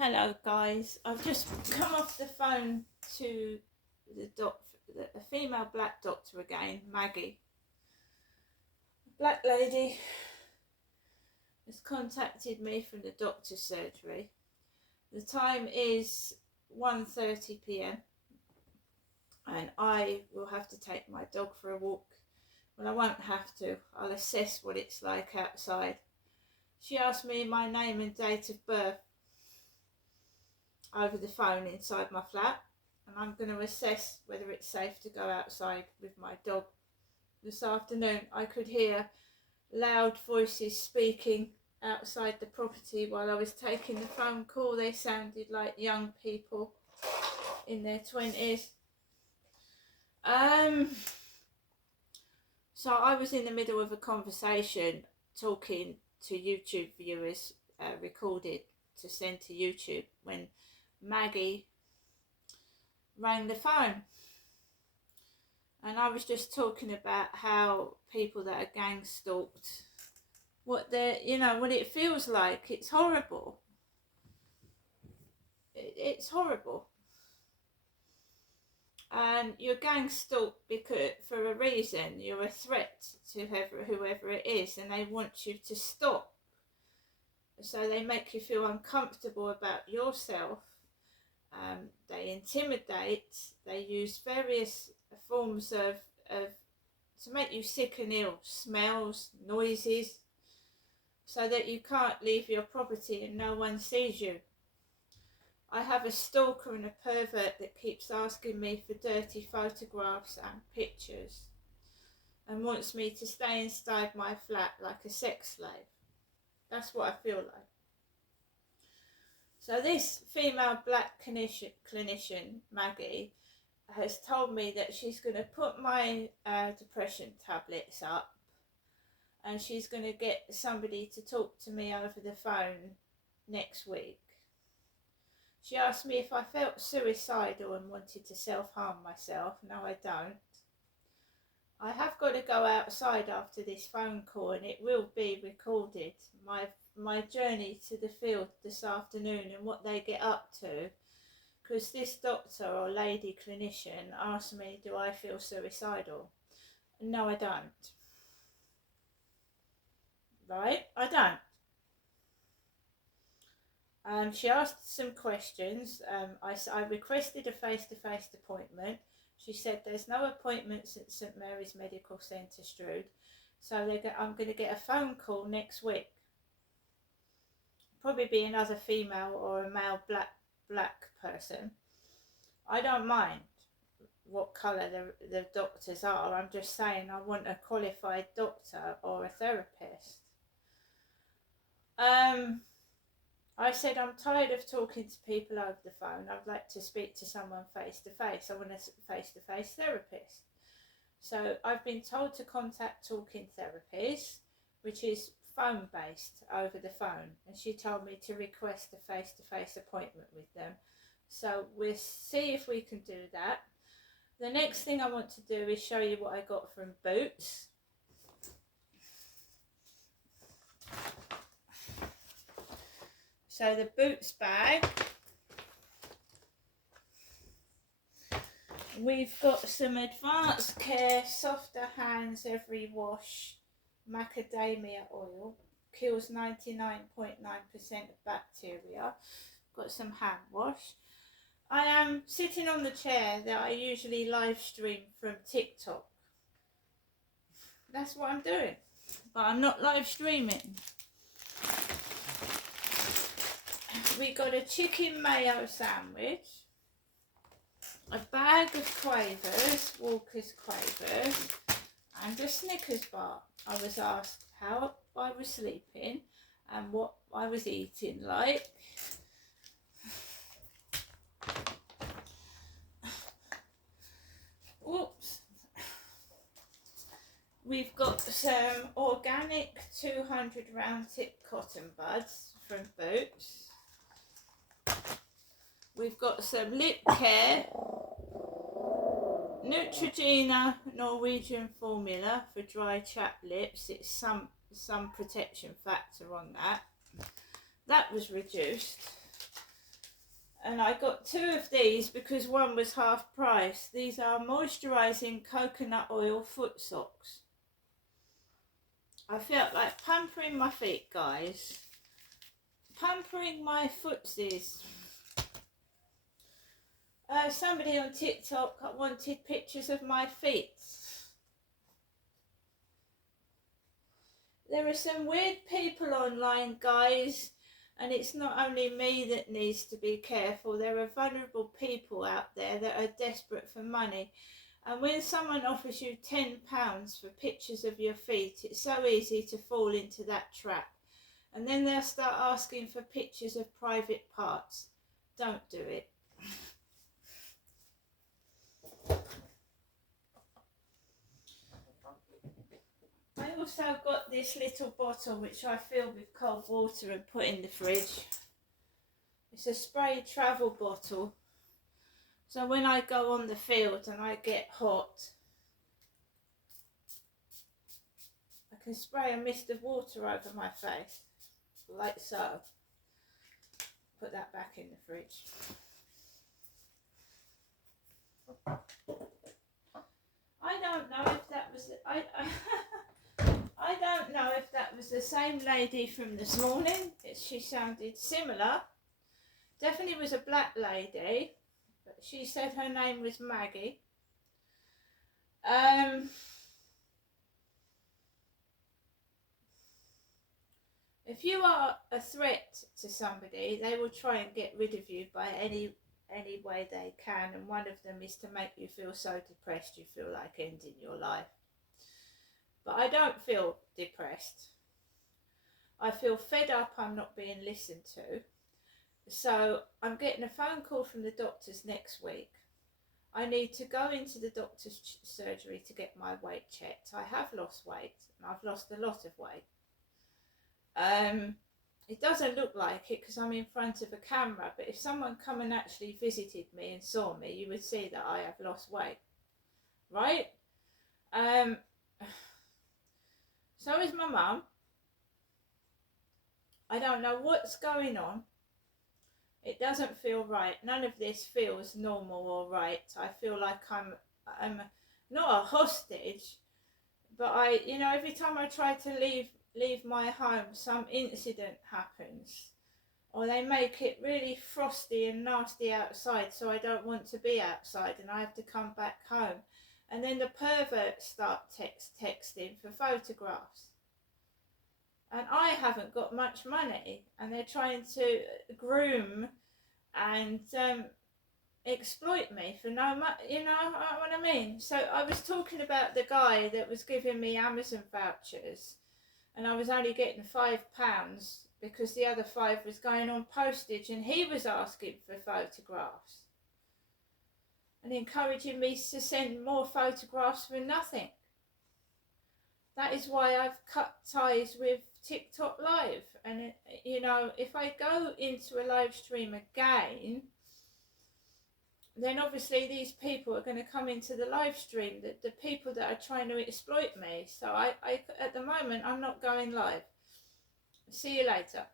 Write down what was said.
Hello guys, I've just come off the phone to a female black doctor again, Maggie. A black lady has contacted me from the doctor's surgery. The time is 1:30 p.m. and I will have to take my dog for a walk. Well, I won't have to, I'll assess what it's like outside. She asked me my name and date of birth over the phone inside my flat, and I'm going to assess whether it's safe to go outside with my dog. This afternoon I could hear loud voices speaking outside the property while I was taking the phone call. They sounded like young people in their 20s. So I was in the middle of a conversation talking to YouTube viewers, recorded to send to YouTube, when Maggie rang the phone, and I was just talking about how people that are gang stalked, what it feels like. It's horrible. It's horrible. And you're gang stalked because for a reason. You're a threat to whoever it is, and they want you to stop. So they make you feel uncomfortable about yourself. They intimidate. They use various forms of to make you sick and ill, smells, noises, so that you can't leave your property and no one sees you. I have a stalker and a pervert that keeps asking me for dirty photographs and pictures and wants me to stay inside my flat like a sex slave. That's what I feel like. So this female black clinician, Maggie, has told me that she's going to put my depression tablets up, and she's going to get somebody to talk to me over the phone next week. She asked me if I felt suicidal and wanted to self-harm myself. No, I don't. I have got to go outside after this phone call, and it will be recorded. My journey to the field this afternoon and what they get up to, because this doctor or lady clinician asked me, do I feel suicidal? No, I don't. Right? I don't. She asked some questions. I requested a face-to-face appointment. She said there's no appointments at St Mary's Medical Centre, Strood, so I'm going to get a phone call next week. Probably be another female or a male black person. I don't mind what colour the doctors are. I'm just saying I want a qualified doctor or a therapist. I said I'm tired of talking to people over the phone. I'd like to speak to someone face to face. I want a face to face therapist. So I've been told to contact Talking Therapies, which is phone based, over the phone, and she told me to request a face to face appointment with them. So we'll see if we can do that. The next thing I want to do is show you what I got from Boots. So the Boots bag, we've got some Advanced Care Softer Hands Every Wash macadamia oil, kills 99.9% of bacteria. Got some hand wash. I am sitting on the chair that I usually live stream from TikTok. That's what I'm doing, but I'm not live streaming. We got a chicken mayo sandwich, a bag of Quavers, Walker's Quavers, and a Snickers bar. I was asked how I was sleeping and what I was eating like. Oops. We've got some organic 200 round tip cotton buds from Boots. We've got some Lip Care Neutrogena Norwegian formula for dry chapped lips. It's some protection factor on that. That was reduced. And I got 2 of these because one was half price. These are moisturising coconut oil foot socks. I felt like pampering my feet, guys. Pampering my footsies. Somebody on TikTok wanted pictures of my feet. There are some weird people online, guys, and it's not only me that needs to be careful. There are vulnerable people out there that are desperate for money. And when someone offers you £10 for pictures of your feet, it's so easy to fall into that trap. And then they'll start asking for pictures of private parts. Don't do it. I also got this little bottle which I fill with cold water and put in the fridge. It's a spray travel bottle. So when I go on the field and I get hot, I can spray a mist of water over my face, like so. Put that back in the fridge. I don't know if that was I don't know if that was the same lady from this morning. She sounded similar. Definitely was a black lady, but she said her name was Maggie. If you are a threat to somebody, they will try and get rid of you by any way they can, and one of them is to make you feel so depressed you feel like ending your life. But I don't feel depressed. I feel fed up I'm not being listened to. So I'm getting a phone call from the doctors next week. I need to go into the doctor's surgery to get my weight checked. I have lost weight, and I've lost a lot of weight. It doesn't look like it because I'm in front of a camera, but if someone come and actually visited me and saw me, you would see that I have lost weight, right? So is my mum. I don't know what's going on. It doesn't feel right. None of this feels normal or right. I feel like I'm not a hostage, but every time I try to leave my home, some incident happens, or they make it really frosty and nasty outside, so I don't want to be outside and I have to come back home. And then the perverts start texting for photographs. And I haven't got much money, and they're trying to groom and exploit me for no money, you know what I mean? So I was talking about the guy that was giving me Amazon vouchers, and I was only getting £5 because the other 5 was going on postage, and he was asking for photographs and encouraging me to send more photographs for nothing. That is why I've cut ties with TikTok Live. And, if I go into a live stream again, then obviously these people are going to come into the live stream, the people that are trying to exploit me. So I at the moment, I'm not going live. See you later.